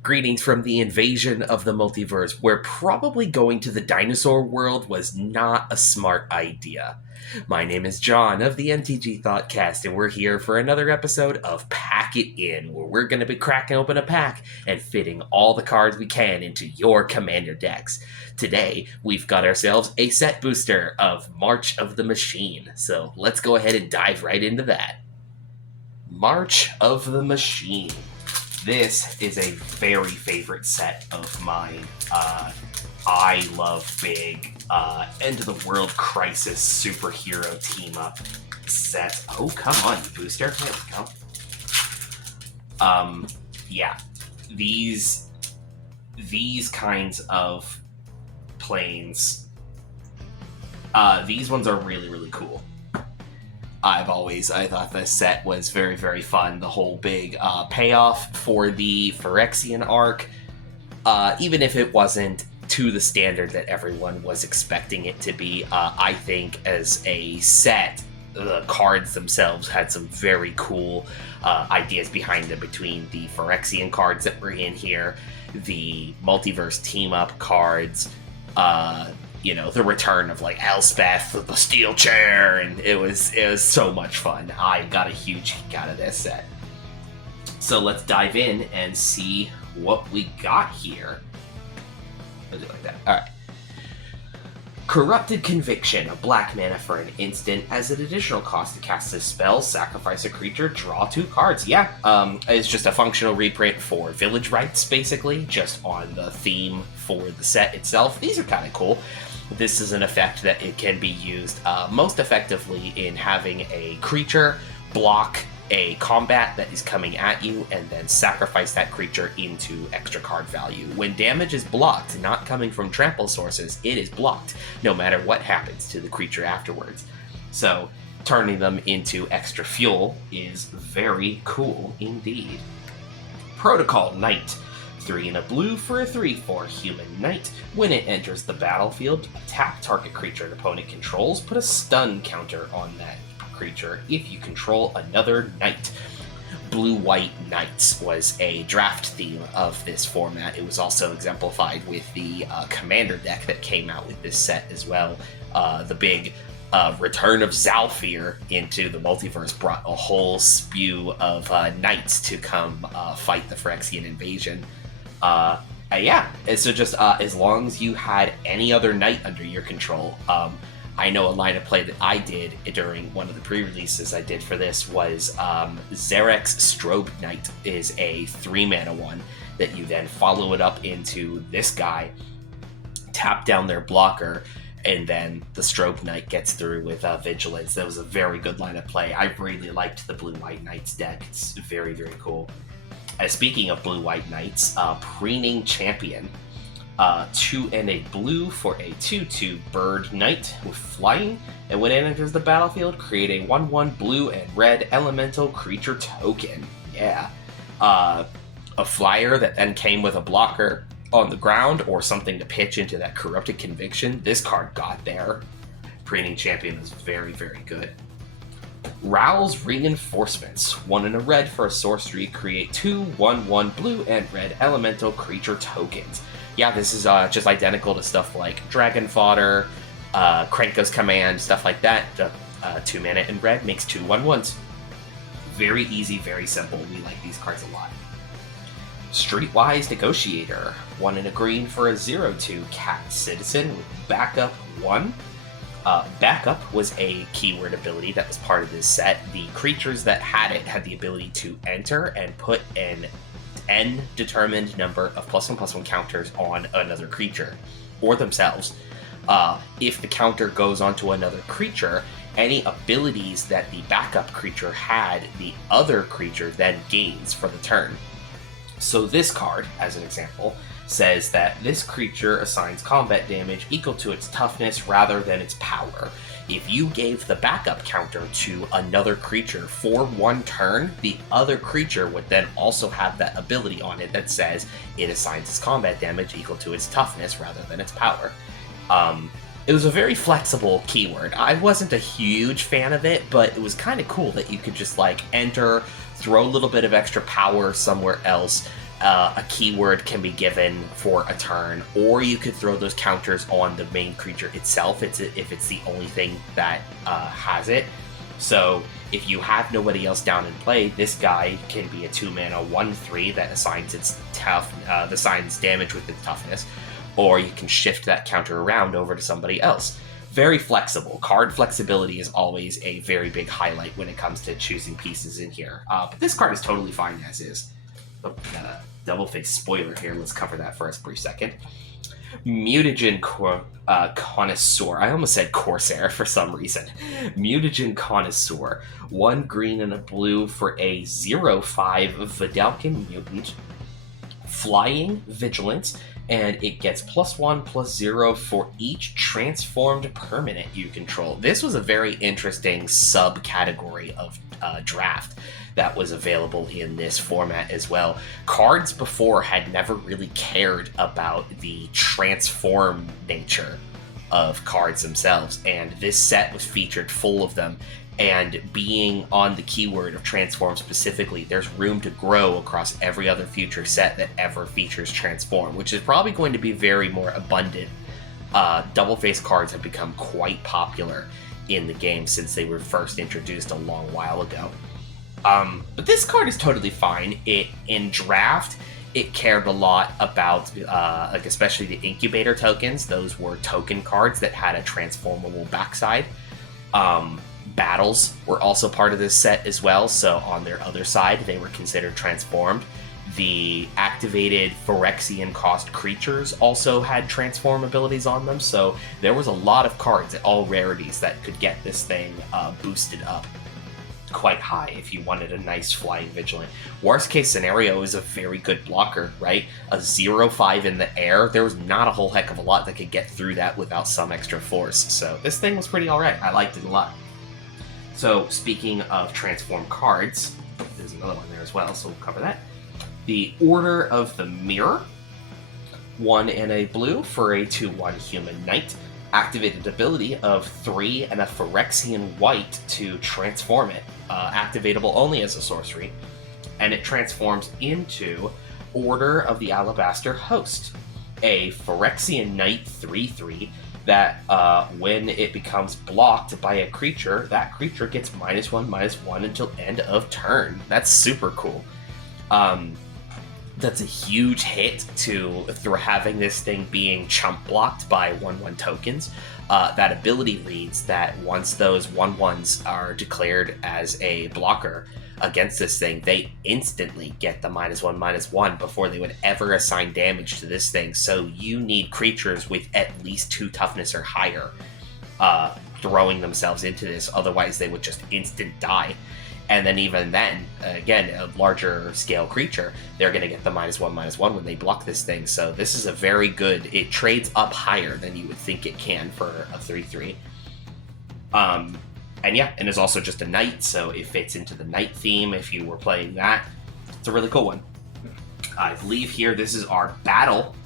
Greetings from the invasion of the multiverse, where probably going to the dinosaur world was not a smart idea. My name is John of the MTG Thoughtcast, and we're here for another episode of Pack It In, where we're going to be cracking open a pack and fitting all the cards we can into your commander decks. Today, we've got ourselves a set booster of March of the Machine, so let's go ahead and dive right into that. March of the Machine. This is a very favorite set of mine. I love big end of the world crisis superhero team up sets. Oh, come on, booster. There we go. Yeah, these kinds of planes. These ones are really, really cool. I thought this set was very, very fun. The whole big payoff for the Phyrexian arc, even if it wasn't to the standard that everyone was expecting it to be, I think as a set, the cards themselves had some very cool ideas behind them, between the Phyrexian cards that were in here, the multiverse team-up cards, the return of like Elspeth, the steel chair, and it was so much fun. I got a huge kick out of this set. So let's dive in and see what we got here. I'll do it like that. Alright. Corrupted Conviction, a black mana for an instant. As an additional cost to cast this spell, sacrifice a creature, draw 2 cards. Yeah, it's just a functional reprint for Village Rites, basically, just on the theme for the set itself. These are kind of cool. This is an effect that it can be used most effectively in having a creature block a combat that is coming at you and then sacrifice that creature into extra card value. When damage is blocked, not coming from trample sources, it is blocked, no matter what happens to the creature afterwards. So turning them into extra fuel is very cool indeed. Protocol Knight. 3 and a blue for a 3/4 human knight. When it enters the battlefield, tap target creature an opponent controls, put a stun counter on that creature if you control another knight. Blue-white knights was a draft theme of this format. It was also exemplified with the commander deck that came out with this set as well. The big return of Zhalfir into the multiverse brought a whole spew of knights to come fight the Phyrexian invasion. So just as long as you had any other knight under your control, I know a line of play that I did during one of the pre-releases I did for this was Zarek's Strobe Knight is a 3-mana one that you then follow it up into this guy, tap down their blocker, and then the Strobe Knight gets through with Vigilance. That was a very good line of play. I really liked the Blue-White Knights deck. It's very, very cool. Speaking of Blue-White Knights, Preening Champion. 2 and a blue for a 2/2 bird knight with flying, and when it enters the battlefield, create a 1/1 blue and red elemental creature token. Yeah. A flyer that then came with a blocker on the ground or something to pitch into that Corrupted Conviction. This card got there. Preening Champion is very, very good. Rowl's Reinforcements. 1 and a red for a sorcery, create 2 1/1 blue and red elemental creature tokens. Yeah, this is just identical to stuff like Dragon Fodder, Krenko's Command, stuff like that. 2 mana in red makes 2 1/1s. Very easy, very simple. We like these cards a lot. Streetwise Negotiator. 1 and a green for a 0/2 cat citizen with backup 1. Backup was a keyword ability that was part of this set. The creatures that had it had the ability to enter and put an n-determined number of +1/+1 counters on another creature, or themselves. If the counter goes onto another creature, any abilities that the backup creature had, the other creature then gains for the turn. So this card, as an example, says that this creature assigns combat damage equal to its toughness rather than its power. If you gave the backup counter to another creature for 1 turn, the other creature would then also have that ability on it that says it assigns its combat damage equal to its toughness rather than its power. It was a very flexible keyword. I wasn't a huge fan of it, but it was kind of cool that you could just enter, throw a little bit of extra power somewhere else, a keyword can be given for a turn, or you could throw those counters on the main creature itself if it's the only thing that has it. So if you have nobody else down in play, this guy can be a 2-mana 1/3 that assigns assigns damage with its toughness, or you can shift that counter around over to somebody else. Very flexible. Card flexibility is always a very big highlight when it comes to choosing pieces in here. But this card is totally fine as is. Oh, got a double-faced spoiler here. Let's cover that for a brief second. Mutagen Connoisseur. I almost said Corsair for some reason. Mutagen Connoisseur. 1 green and a blue for a 0/5 Vidalcan mutant. Flying, Vigilance, and it gets +1/+0 for each transformed permanent you control. This was a very interesting subcategory of draft that was available in this format as well. Cards before had never really cared about the transform nature of cards themselves, and this set was featured full of them. And being on the keyword of transform specifically, there's room to grow across every other future set that ever features transform, which is probably going to be very more abundant. Double-face cards have become quite popular in the game since they were first introduced a long while ago. But this card is totally fine. In draft, it cared a lot about, especially the incubator tokens. Those were token cards that had a transformable backside. Battles were also part of this set as well, so on their other side, they were considered transformed. The activated Phyrexian cost creatures also had transform abilities on them, so there was a lot of cards at all rarities that could get this thing boosted up quite high if you wanted a nice flying Vigilant. Worst case scenario is a very good blocker, right? A 0/5 in the air, there was not a whole heck of a lot that could get through that without some extra force, so this thing was pretty alright. I liked it a lot. So, speaking of transform cards, there's another one there as well, so we'll cover that. The Order of the Mirror. 1 and a blue for a 2/1 human knight. Activated ability of 3 and a Phyrexian white to transform it. Activatable only as a sorcery. And it transforms into Order of the Alabaster Host. A Phyrexian knight 3/3 that when it becomes blocked by a creature, that creature gets -1/-1 until end of turn. That's super cool. That's a huge hit to having this thing being chump blocked by 1/1 tokens. That ability reads that once those 1/1s are declared as a blocker against this thing, they instantly get the -1/-1 before they would ever assign damage to this thing. So you need creatures with at least 2 toughness or higher throwing themselves into this, otherwise they would just instant die. And then even then, again, a larger scale creature, they're going to get the -1/-1 when they block this thing. So this is a very good, it trades up higher than you would think it can for a 3/3. And yeah, and it's also just a knight, so it fits into the knight theme if you were playing that. It's a really cool one. I believe here this is our battle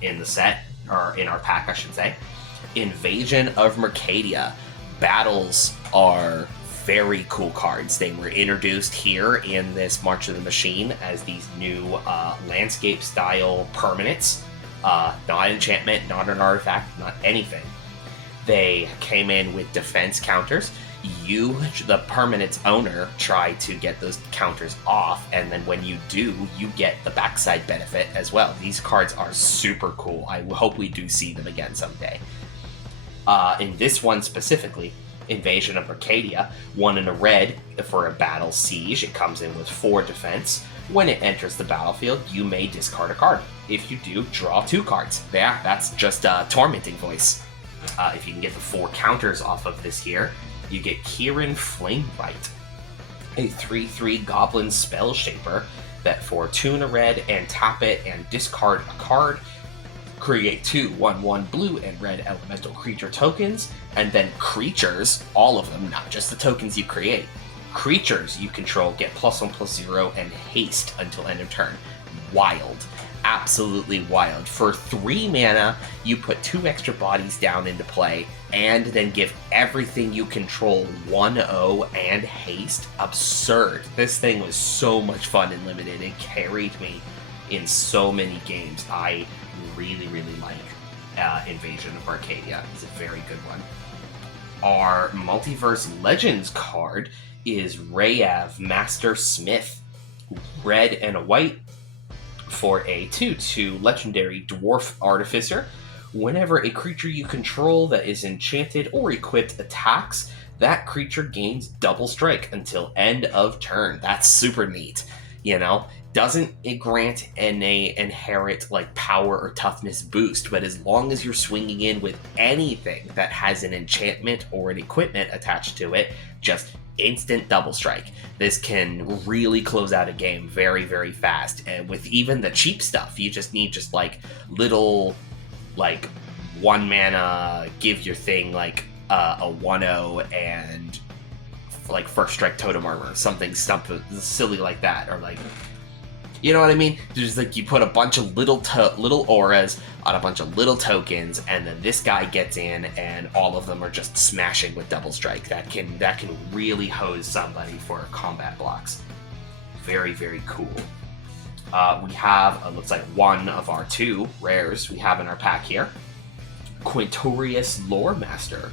in the set, or in our pack, I should say. Invasion of Mercadia. Battles are very cool cards. They were introduced here in this March of the Machine as these new landscape-style permanents. Not enchantment, not an artifact, not anything. They came in with defense counters. You, the permanent's owner, try to get those counters off, and then when you do, you get the backside benefit as well. These cards are super cool. I hope we do see them again someday. In this one specifically, Invasion of Mercadia, 1 and a red for a battle siege. It comes in with 4 defense. When it enters the battlefield, you may discard a card. If you do, draw 2 cards. Yeah, that's just a Tormenting Voice. If you can get the 4 counters off of this here, you get Kirin Flamebite, a 3/3 Goblin Spell Shaper that for 2 and a red and tap it and discard a card, create 2 1/1 blue and red elemental creature tokens, and then creatures, all of them, not just the tokens you create, creatures you control get +1/+0 and haste until end of turn. Wild. absolutely wild. For 3 mana, you put 2 extra bodies down into play, and then give everything you control 1/0 and haste. Absurd. This thing was so much fun in Limited. It carried me in so many games. I really, really like Invasion of Arcadia. It's a very good one. Our Multiverse Legends card is Rayav Master Smith. Red and a white for a 2/2 legendary dwarf artificer. Whenever a creature you control that is enchanted or equipped attacks, that creature gains double strike until end of turn. That's super neat. You know, doesn't it grant an inherent like power or toughness boost, but as long as you're swinging in with anything that has an enchantment or an equipment attached to it, just instant double strike. This can really close out a game very, very fast. And with even the cheap stuff, you just need just like little like 1 mana, give your thing like a 1/0 and like first strike totem armor, something silly like that, or like, you know what I mean? There's like you put a bunch of little auras on a bunch of little tokens, and then this guy gets in, and all of them are just smashing with double strike. That can really hose somebody for combat blocks. Very, very cool. We have looks like one of our 2 rares we have in our pack here. Quintorius Lore Master.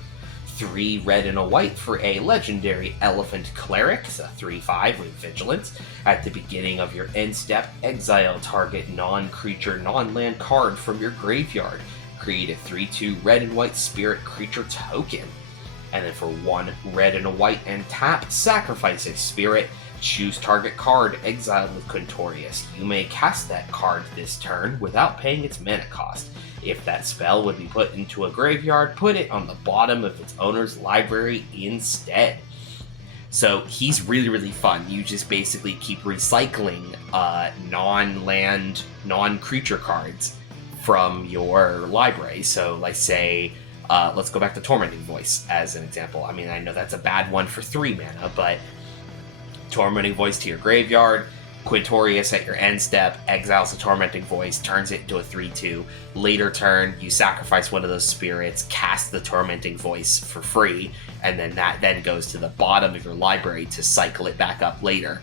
3 red and a white for a legendary Elephant Cleric. It's a 3/5 with Vigilance. At the beginning of your end step, exile target non-creature, non-land card from your graveyard. Create a 3/2 red and white spirit creature token. And then for 1 red and a white and tap, sacrifice a spirit. Choose target card exiled with Quintorius. You may cast that card this turn without paying its mana cost. If that spell would be put into a graveyard, put it on the bottom of its owner's library instead. So he's really, really fun. You just basically keep recycling non-land, non-creature cards from your library. So like say, let's go back to Tormenting Voice as an example. I mean, I know that's a bad one for 3 mana, but Tormenting Voice to your graveyard, Quintorius at your end step, exiles the Tormenting Voice, turns it into a 3/2. Later turn, you sacrifice one of those spirits, cast the Tormenting Voice for free, and then that then goes to the bottom of your library to cycle it back up later.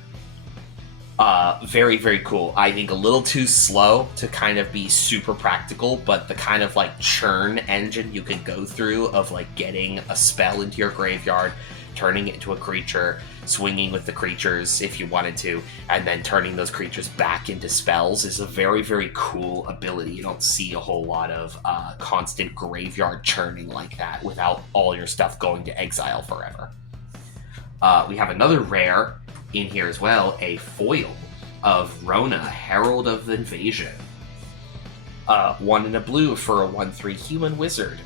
Very, very cool. I think a little too slow to kind of be super practical, but the kind of like churn engine you can go through of like getting a spell into your graveyard, turning it into a creature, swinging with the creatures if you wanted to, and then turning those creatures back into spells is a very, very cool ability. You don't see a whole lot of constant graveyard churning like that without all your stuff going to exile forever. We have another rare in here as well, a foil of Rona, Herald of Invasion. 1 and a blue for a 1/3 human wizard.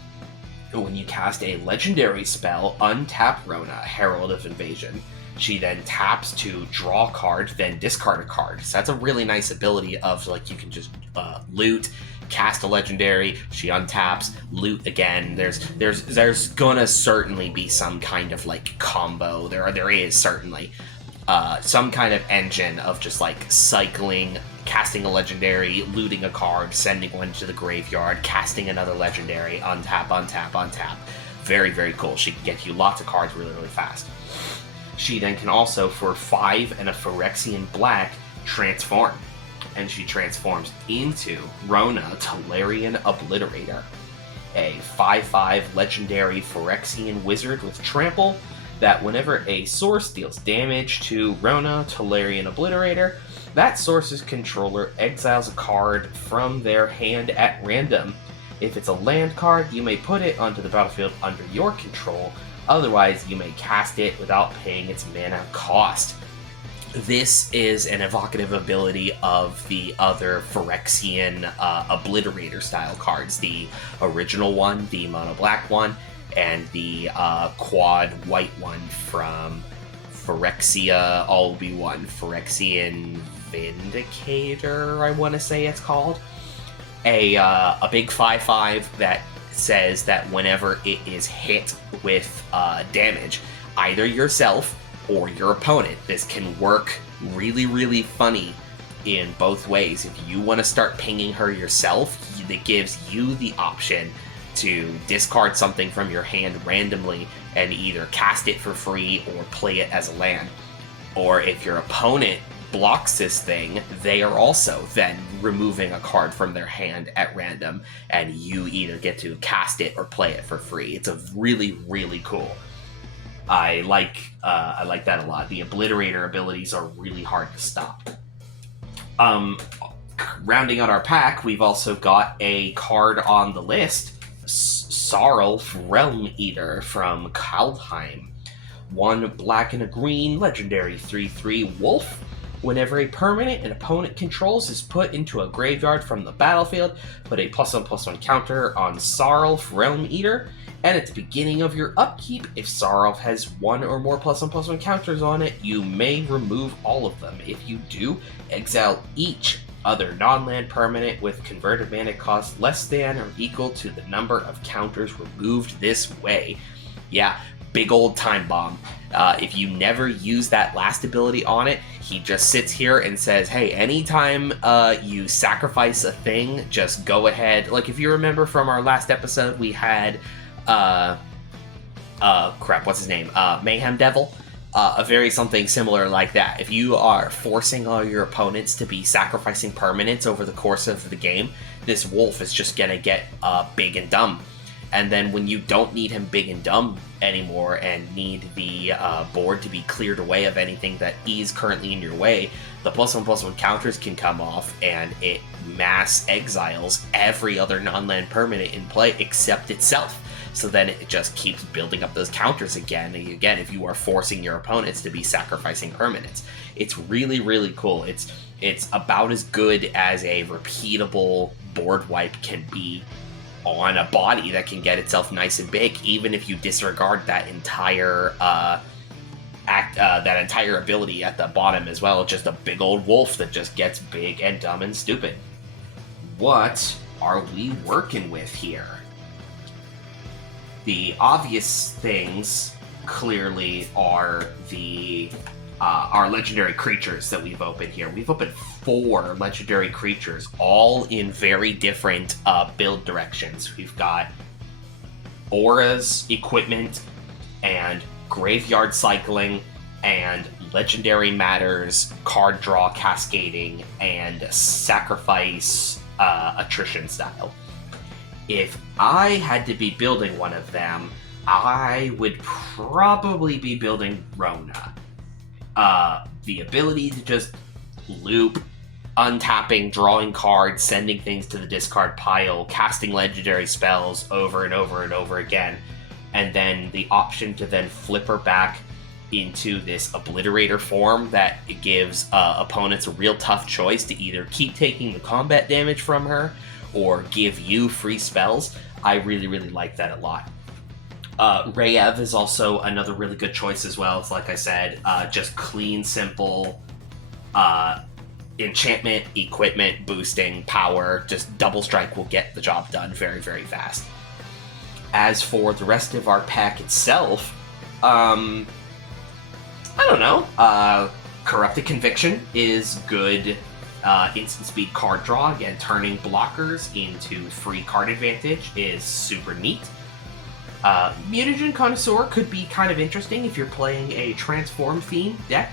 When you cast a legendary spell, untap Rona, Herald of Invasion. She then taps to draw a card, then discard a card. So that's a really nice ability of like you can just loot, cast a legendary, she untaps, loot again. There's gonna certainly be some kind of like combo. There is certainly some kind of engine of just like cycling, casting a legendary, looting a card, sending one to the graveyard, casting another legendary, untap, untap, untap. Very, very cool. She can get you lots of cards really, really fast. She then can also, for 5 and a Phyrexian black, transform. And she transforms into Rona, Tolarian Obliterator. A 5/5 legendary Phyrexian wizard with trample that whenever a source deals damage to Rona, Tolarian Obliterator, that source's controller exiles a card from their hand at random. If it's a land card, you may put it onto the battlefield under your control. Otherwise, you may cast it without paying its mana cost. This is an evocative ability of the other Phyrexian Obliterator style cards. The original one, the mono black one, and the quad white one from Phyrexia All-Be-One. Phyrexian Vindicator, I want to say it's called. A big 5/5 that says that whenever it is hit with damage, either yourself or your opponent, this can work really, really funny in both ways. If you want to start pinging her yourself, it gives you the option to discard something from your hand randomly and either cast it for free or play it as a land. Or if your opponent blocks this thing, they are also then removing a card from their hand at random, and you either get to cast it or play it for free. It's a really, really cool. I like that a lot. The Obliterator abilities are really hard to stop. Rounding out our pack, we've also got a card on the list, Sarulf Realm Eater from Kaldheim. 1 black and a green, legendary 3/3 wolf. Whenever a permanent an opponent controls is put into a graveyard from the battlefield, put a +1/+1 counter on Sarulf Realm Eater. And at the beginning of your upkeep, if Sarulf has 1 or more +1/+1 counters on it, you may remove all of them. If you do, exile each other non-land permanent with converted mana cost less than or equal to the number of counters removed this way. Yeah, big old time bomb. If you never use that last ability on it, he just sits here and says, hey, anytime you sacrifice a thing, just go ahead. Like, if you remember from our last episode, we had what's his name? Mayhem Devil. A very something similar like that. If you are forcing all your opponents to be sacrificing permanents over the course of the game, this wolf is just gonna get big and dumb. And then when you don't need him big and dumb anymore and need the board to be cleared away of anything that is currently in your way, the +1/+1 counters can come off and it mass exiles every other non-land permanent in play except itself. So then it just keeps building up those counters again and again if you are forcing your opponents to be sacrificing permanents. It's really, really cool. It's about as good as a repeatable board wipe can be on a body that can get itself nice and big, even if you disregard that entire ability at the bottom as well. Just a big old wolf that just gets big and dumb and stupid. What are we working with here? The obvious things clearly are our legendary creatures that we've opened here. We've opened 4 legendary creatures, all in very different build directions. We've got auras, equipment, and graveyard cycling, and legendary matters, card draw cascading, and sacrifice attrition style. If I had to be building one of them, I would probably be building Rona. The ability to just loop, untapping, drawing cards, sending things to the discard pile, casting legendary spells over and over and over again, and then the option to then flip her back into this Obliterator form that it gives opponents a real tough choice to either keep taking the combat damage from her or give you free spells. I really, really like that a lot. Rayev is also another really good choice as well. It's like I said, just clean, simple enchantment, equipment, boosting, power. Just double strike will get the job done very, very fast. As for the rest of our pack itself, I don't know. Corrupted Conviction is good. Instant speed card draw, again, turning blockers into free card advantage is super neat. Mutagen Connoisseur could be kind of interesting if you're playing a transform theme deck.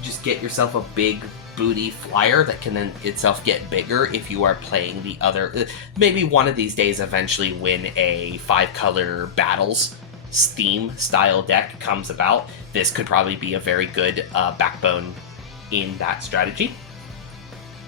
Just get yourself a big booty flyer that can then itself get bigger if you are playing the other. Maybe one of these days eventually when a 5-color battles theme style deck comes about, this could probably be a very good backbone in that strategy.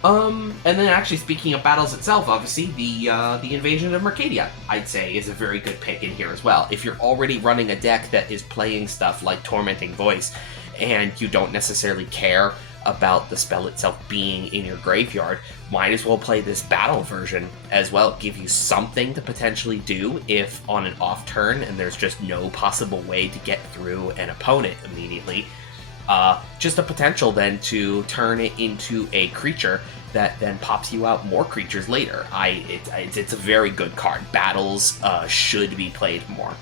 And then actually speaking of battles itself, obviously the Invasion of Mercadia, I'd say, is a very good pick in here as well. If you're already running a deck that is playing stuff like Tormenting Voice, and you don't necessarily care about the spell itself being in your graveyard, might as well play this battle version as well. Give you something to potentially do if on an off turn and there's just no possible way to get through an opponent immediately. Just a potential then to turn it into a creature that then pops you out more creatures later. It's a very good card. Battles should be played more.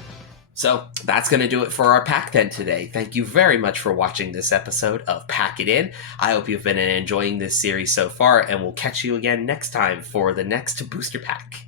So that's going to do it for our pack then today. Thank you very much for watching this episode of Pack It In. I hope you've been enjoying this series so far, and we'll catch you again next time for the next booster pack.